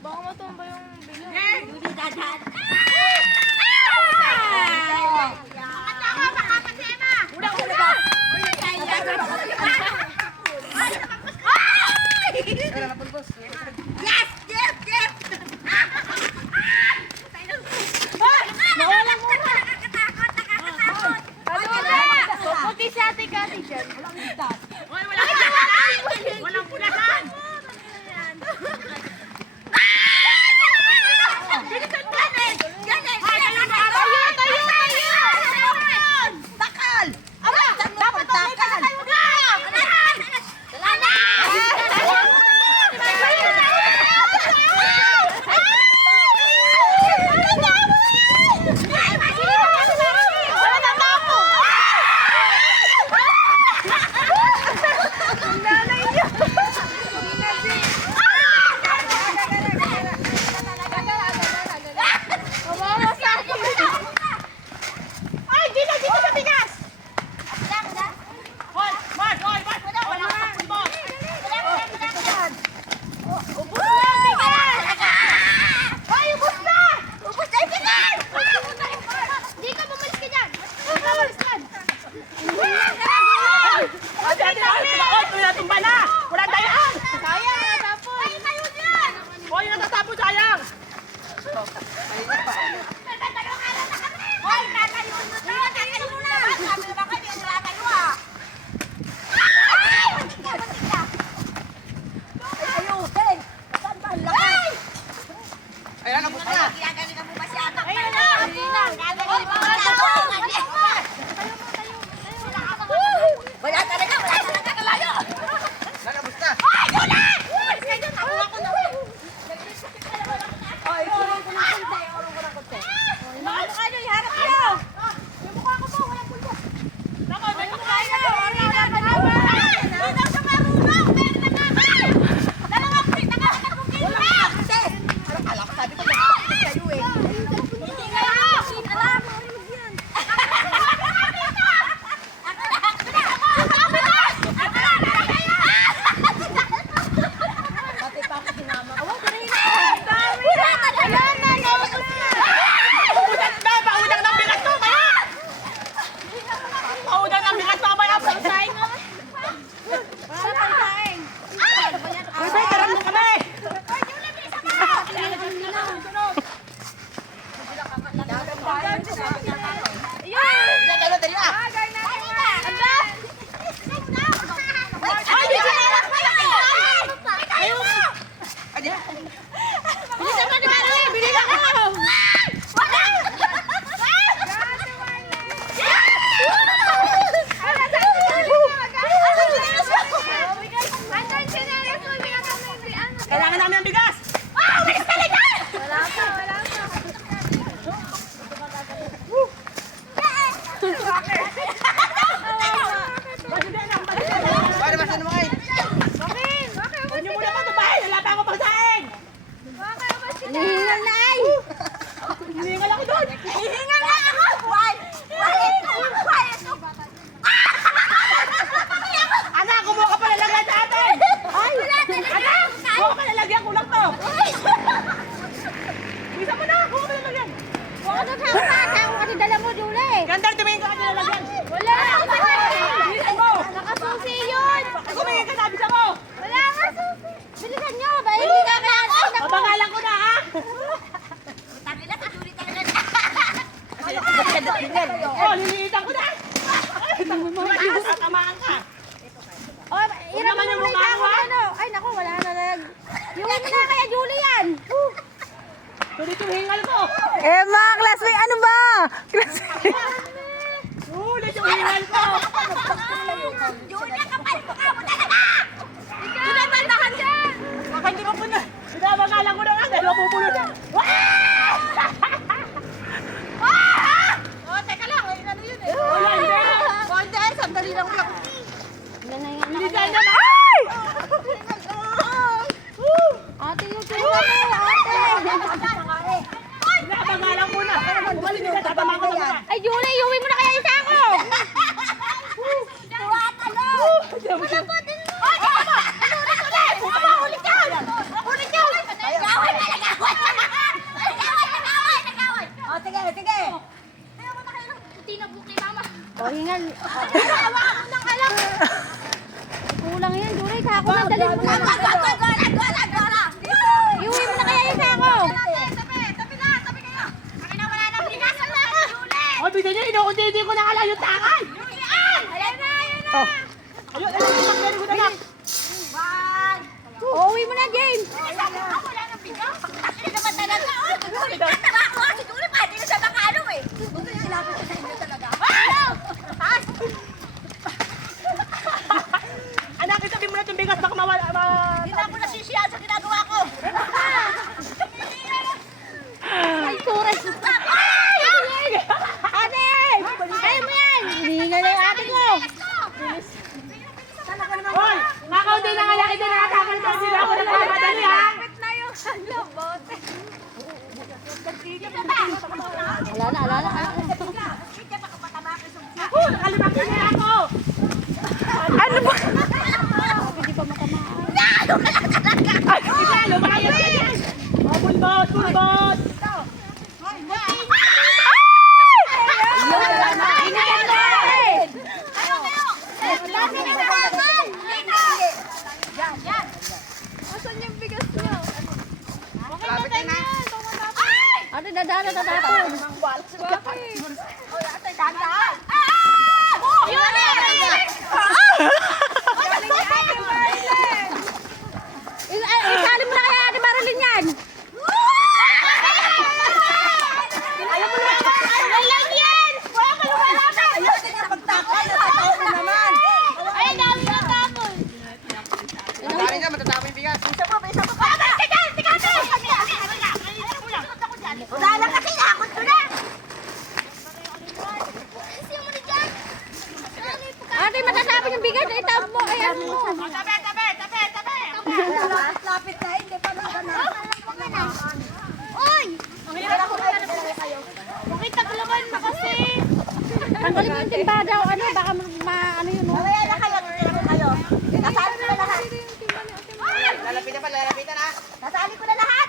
Baka matumba yung bilog. Julie dadan. Yes! Yes! Yes! Nawala mo na. Nakakatakot! Nakakatakot! Puti si ate Kati dyan. Walang punasan! Bilisan mo! Galing! Takal! Dapat takal! Ayan, abot na. Wala talaga kalayo. Abot na. Ay, Jula! Nakuha ko na. Ay, kulong ko ng konti. Kulong ko ng konti. Mukha nyo, iharap nyo. Yung mukha ko po, walang pulbo. Nako, may mukha nyo. Dito sa marunong. Meron na naman. Dalawang feet. Nakakatapugin na. Alam ko, sabi ko, mag-practice kayo eh. Hindi nga ako. Alam. Pati pa ako sinama. Awa, Paudan na! Paudan ng bigas to, kaya! Paudan ng bigas to, kaya! Saing nga. Para pang saing. Bebe, karam na kami! Dali na! Ay, bigyan mo na. Bilisan mo naman eh. Bilisan mo. Kailangan namin ang bigas! Bigas talaga! Wala ka. Para mas ano kayo? Huwag niyo muna patubay! Wala pa ako pagsaing! Hinihingal na ay. Hiningal ako doon! Hihingal na ako! Why? Why? Anak, kumuha ka pala lagyan sa atin! Ay! Wala talaga! Anak! Kumuha ka na lagyan, kulang to! Bisa mo na! Kumuha ka na lagyan! Ano ka? Saan kasi dala mo, Julie? Gandar, tumingin ka ka na lagyan! Wala. Bilisan mo! Nakasusi yun. Tumingin ka na, bisa mo! Wala nga susi. Bilisan nyo. Ba hindi ka kaya. Ay, naku. Mabangalan ko na, ha? Tangina, si Julie talaga. Oh, liliitan ko na! Tatamaan ka! Oh, irap naman mo yung muna mukha ako mo, ha? ano. Ay, naku, wala na lag. Yung na kaya Julie yan. Tuloy yung hingal ko! Emma, classmate, ano ba? Classmate. Ulit yung hingal ko! Julie, kapal mo ka mo talaga! Julie, tandahan dyan. Baka hindi ko po na! Binabangalan ko na nga dahil mapupulo na! Oh, teka lang. Ano yun eh? Wala, hindi! Hindi, sandali lang ulit. Bilisan na na! Ate, yung tingnan mo, ate. Binabangalan ko na! Umalis ka, tatamaan ko na muna! Ay, Julie, iuwi mo na kaya isa ako. Wala po din mo. Oh, teka mo. Ulit ulit. Huli ka. Huli ka. Tanggalin mo na. Gora! Iuwi mo na kaya yung sako. Tabi na kayo! Akin na wala nang bigasan na ako! Julie! O, bisa nyo, inukundi ko na kala yung takay. Julian! Ayan na! Oh. Ayun, very good anak. Uuwi mo na, James. Sabi ko, wala nang bigas. Akin naman talaga. Tama ako. Si Julie, pwede na siya makano eh. Huwag kayo ilapit sa inyo talaga. Anak, isabi mo na itong bigas, baka mawala. Hindi na ako nasisiyahan sa ginagawa ko. Ay, turay. Ate! Ayaw mo yan. Hiningal na yung ate ko. Hoy, nakaunti na kaya kita nakatakal sa sila ako nagpapadali ha. Wala na. Nakalimakin niya ako. Ano ba? Hindi pa matamaan. Ay, isa, lumayas ka yan. O, bulbot. Ate, dadaan na tatapon. Isali mo na kaya Ate Marilyn yan. Wala lang kasi nakot ko na! Ate, matatapon yung bigas. Itawag mo. Ayan mo. Tabi! Lapit na, hindi pa na. Oy! Bakit taglaban na kasi? Tanggalin mo yung timba daw. Ano, baka ano yun. Oh. Mamaya na kayo, Nasali ko na lahat. Lalapitan ha. Nasali ko na lahat.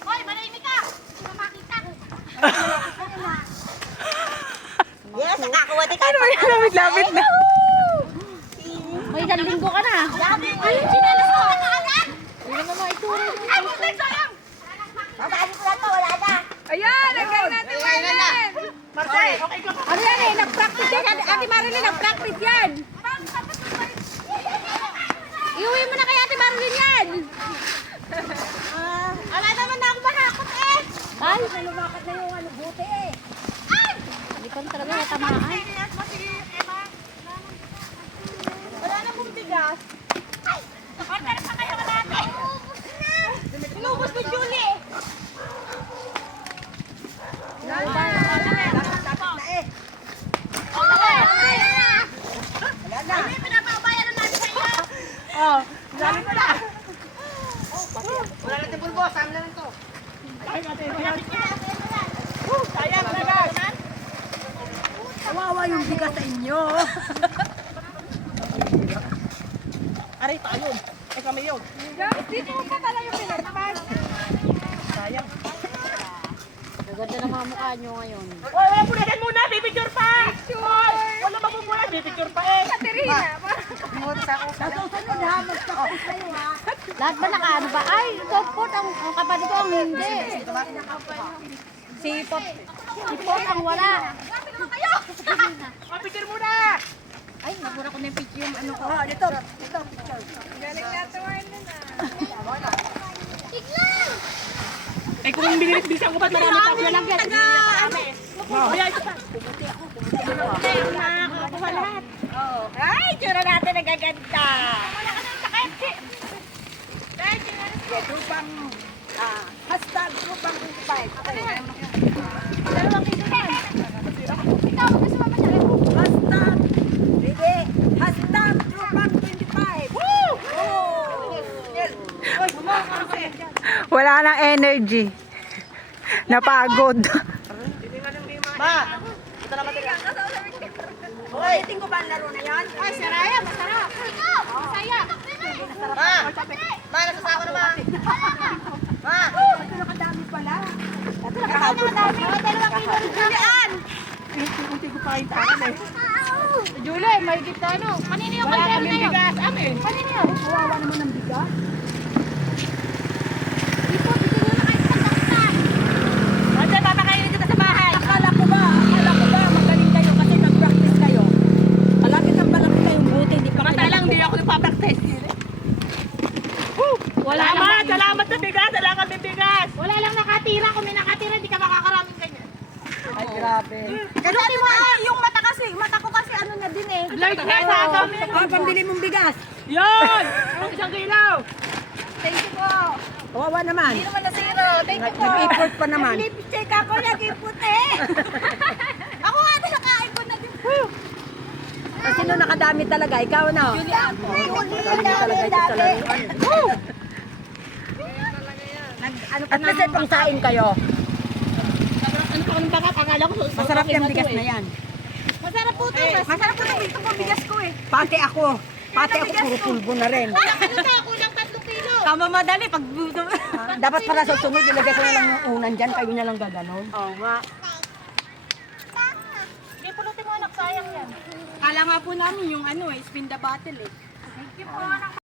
Hoy, manahimik ka. Hindi na makita. Yes, nakakuwati ka. Ano ba yung lamit-lamit na? May isang linggo ka na. Ay, sinalas ko na agad. Hindi mo maituloy. Ay, hindi, sayang. Nasali ko na to, wala na. Ayan, nagay natin. Marcel, okay ka ba? Ano yan eh? Nag-practice yan. Ate Marilyn, nag-practice yan. Iuwi mo na kay Ate Marilyn yan. Wala naman na ako mahakot eh. Ay, Lumakat na yung buti eh. Ay! hindi ko na talaga natamaan. Wala na pong bigas. Ay! Order pa kayo natin. Inubos mo, Julie. Ay, pinapabayaran natin sa iyo. Oh, dami ko na. Wala natin bulbo, sama na lang to. Ay, natin. Sayang, bigas. Kawawa yung bigas sa inyo. Aray, tayo. Ay, kami yun. Dito mo pa pala yung pinagpas. Sayang. Gaganda ng mga mukha nyo ngayon. Oy, wala pulagan muna, pipicture pa! Picture! Wala ba pulagan, pipicture pa eh! Katerina, nasusunod ha, mag-practice kayo ha. Lahat ba nakaano ba? Ay, Pot, ang kapatid ko ang hindi. Si Pot ang wala. Oh, picture muna! Ay, nabura ko na yung picture yung ano ko. Oh, dito. Galing natin Eh, kung binilis-bilisan ko ba't marami pa ako lang yan? Kaya ito pa. Nakakuha lahat. Ay, tsura natin nagaganda. Wala ka nang sakit. Grupang, hashtag grupang 25. Dalawang kilo yan. Ikaw, gusto mo ba siya? Hashtag, hindi, hashtag grupang 25. Woo! Wala nang energy. Napagod. Ma! Ito naman tayo. Okay, tingko ba ang laro na yan? Ay, saraya, masarap. Ikaw, masaya. Ma! Ma, nasasako na ma! Ma! Ito nakadami pala. Ito nakadami. Dalawang kilo rin Julian. Unti ko pa yung tangan eh. Julie, may kita ano. Kanino yung Wala kaldero kaming na yun? bigas, amin. Kanino yun? Kawawa naman ng bigas. Ate, papakainin kita sa bahay. Akala ko ba magaling kayo kasi nag-practice kayo. Palagi ng palaki kayong buti, hindi pa Samantalang hindi ako nagpa-practice. Salamat sa bigas. Wala kami bigas. Wala lang nakatira. Kung may nakatira, hindi ka makakaraming ganyan. Ay, grabe. Pero yung mata ko kasi ano na din eh. Light hair sa kami. Pambili mong bigas. Yun! Isang kilo. Thank you po. Kawawa naman. Hindi naman nasira. Thank you po. Nag-effort pa naman. Lipstick ako, naging puti. Ako nga ito nakain ko naging Sino nakadami talaga? Ikaw na. Nakadami talaga ito sa laruan. At kasi pang sain kayo. Ano pa ng baka? Akala ko Masarap yung bigas na yan. Masarap po ito. Masarap po ito po bigas ko eh. Pati ako. Pati ako puro pulbo na rin. Ano na ako lang 3 kilo. Tama madali. Pag dapat para sa sunod, ilagay ko na lang yung unan dyan. Kayo na lang gaganon. Oo nga. Hindi pulutin mo anak, sayang yan. Kala nga po namin yung spin the bottle eh. Thank you po, anak